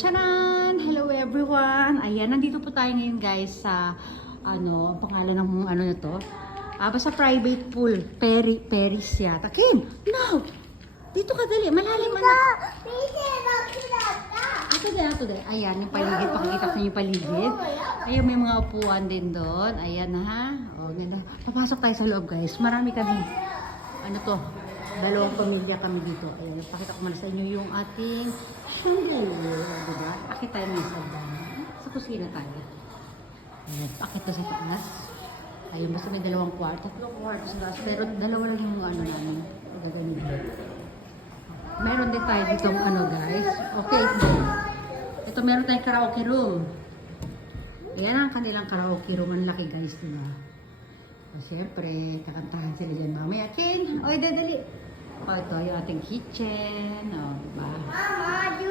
Charan! Hello everyone! Ayan, nandito po tayo ngayon guys sa ang pangalan ng ano na to? Basta private pool. Paris yata. Kim! No! Dito ka dali. Malalim na. Ato de. Ayan, yung paligid. Pakikita ko yung paligid. Ayan, may mga upuan din doon. Ayan ha. O, ganda. Papasok tayo sa loob guys. Marami kami. Ano to? Dalawang pamilya kami dito. Ayan, pakita ko muna sa inyo yung ating chandelier. Diba? Pakita tayo ng isa dyan. Sa kusina tayo. Ayan, pakita sa taas. Ayun, basta may dalawang kwarto. Tatlong kwarto sa taas. Pero dalawa lang yung ano namin. Gaganito. Meron din tayo ditong ano guys. Okay. Ito meron tayong karaoke room. Ayan ang kanilang karaoke room. Ang laki guys, diba? Siyempre, kakantahan sila dyan mamaya. Ken, oy, dadali. O, ito yung ating kitchen. O, diba? Mama, do